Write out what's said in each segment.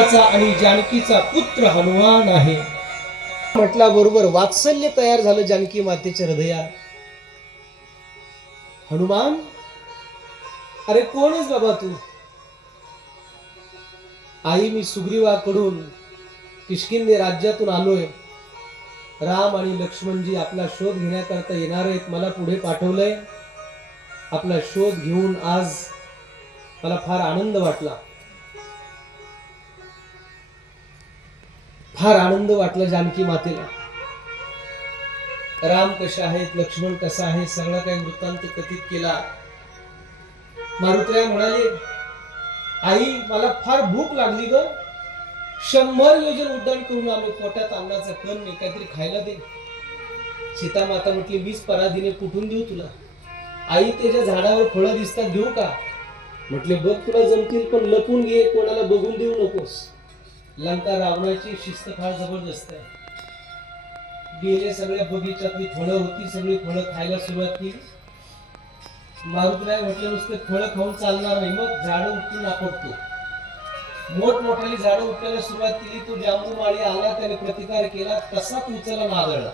आणि जानकीचा पुत्र हनुमान आहे म्हटला बरोबर वात्सल्य तयार झालं जानकी मातेच्या हृदयात. हनुमान, अरे कोण आहेस बाबा तू? आई, मी सुग्रीवाकडून किष्किंधे राज्यातून आलोय. राम आणि लक्ष्मणजी आपला शोध घेण्याकरता येणार आहेत. मला पुढे पाठवलंय. आपला शोध घेऊन आज मला फार आनंद वाटला. फार आनंद वाटला जानकी मातेला. राम कशा आहेत, लक्ष्मण कसा आहे, सगळा काही वृत्तांत कथित केला. मारुतीराय म्हणाले, आई मला फार भूक लागली ग. 100 योजन उड्डाण करून आलो. पोटात अन्नाचा कण नाही, काहीतरी खायला दे. सीता माता म्हटली, 20 पराधीने कुठून देऊ तुला? आई, त्याच्या झाडावर फळं दिसतात, घेऊ का? म्हटले, बघ तुला जमतील, पण लपून घे, कोणाला बघून देऊ नकोस. लंका रावणाची शिस्त फार जबरदस्त आहे. गेले सगळ्या बगीच्यातली फळं होती, सगळी फळं खायला सुरुवात केली. मारुतीराय म्हटलं, नुसते फळं खाऊन चालणार नाही, मग झाडं उपटून आपटतो. मोठमोठाली झाडं उपटायला सुरुवात केली. तो जांबूमाळी आला, त्याने प्रतिकार केला, तसाच उचलला नादळला.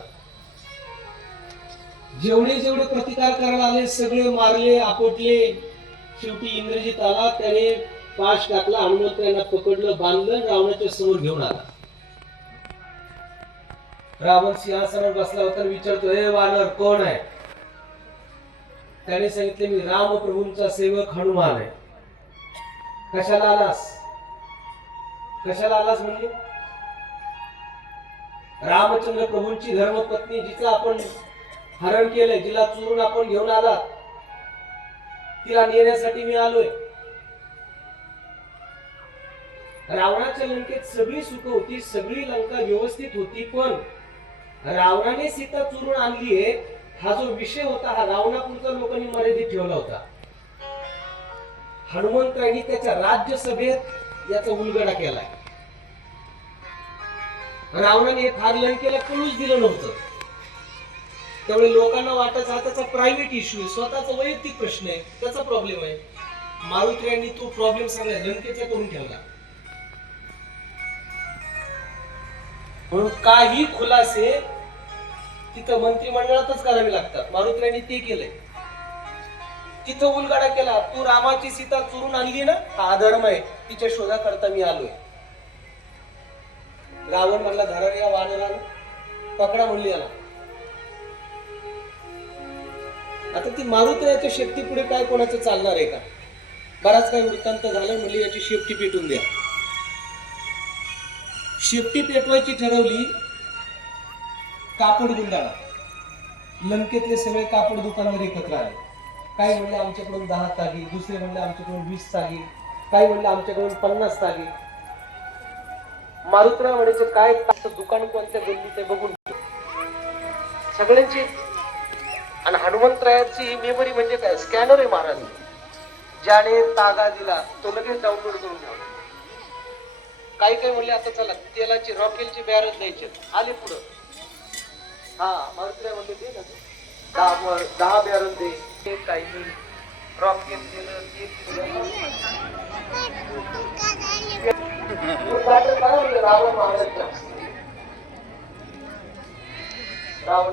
जेवढे जेवढे प्रतिकार करायला आले सगळे मारले, आपटले. शेवटी इंद्रजित आला, त्याने पाश टाकला, हनुमंतांना पकडलं, बांधलं, रावणाच्या समोर घेऊन आला. रावण सिंहासनावर बसला होता, विचारतो, हे वानर कोण आहे? त्याने सांगितले, मी रामप्रभूंचा सेवक हनुमान आहे. कशाला आलास? कशाला आलास म्हणजे? रामचंद्र प्रभूंची धर्मपत्नी जिचं आपण हरण केलंय, जिला चोरून आपण घेऊन आलात, तिला नेण्यासाठी मी आलोय. रावणाच्या लंकेत सगळी सुख होती, सगळी लंका व्यवस्थित होती, पण रावणाने सीता चोरून आणलीये हा जो विषय होता, हा रावणापुरता लोकांनी मर्यादित ठेवला होता. हनुमंतांनी त्याच्या राज्यसभेत याचा उलगडा केलाय. रावणाने फार लंकेला कळूच दिलं नव्हतं. त्यामुळे लोकांना वाटायचं हा त्याचा प्रायव्हेट इश्यू आहे, स्वतःचा वैयक्तिक प्रश्न आहे, त्याचा प्रॉब्लेम आहे. मारुतीरायांनी तो प्रॉब्लेम सगळ्या लंकेचा करून ठेवला. म्हणून काही खुलासे तिथं मंत्रिमंडळातच करावे लागतात. मारुतीरायांनी ते केलंय. तिथं उलगडा केला, तू रामाची सीता चोरून आणली ना, हा अधर्म आहे, तिच्या शोधाकरता मी आलोय. रावण म्हणला, धरा या वानराला, पकडा म्हणली याला. आता ती मारुतीरायाच्या शेपटी पुढे काय कोणाचं चालणार आहे का? बराच काही वृत्तांत झालं, म्हणली याची शेपटी पेटून द्या. शेपटी पेटवायची ठरवली. कापड गुंडाळा. लंकेतले सगळे कापड दुकानावर एकत्र आले. काही म्हणले आमच्याकडून 10 तागी, दुसरे म्हणले आमच्याकडून 20 तागी, काही म्हणले आमच्याकडून 50 तागी. मारुतीराय म्हणायचे, काय दुकान कोणत्या गल्लीत आहे बघून सगळ्यांची. आणि हनुमंतरायाची मेमरी म्हणजे काय, स्कॅनर आहे महाराज. ज्याने तागा दिला तो लगेच डाउनलोड करून ठेवला. काही काही म्हणले, आता चला तेलाची रॉकेलची बॅरल द्यायचे, आले पुढं. हा, मारुतीराय म्हणले, दे ना 10 बॅरल दे. ते काही रॉकेल दिलं, रावण महाराज रावण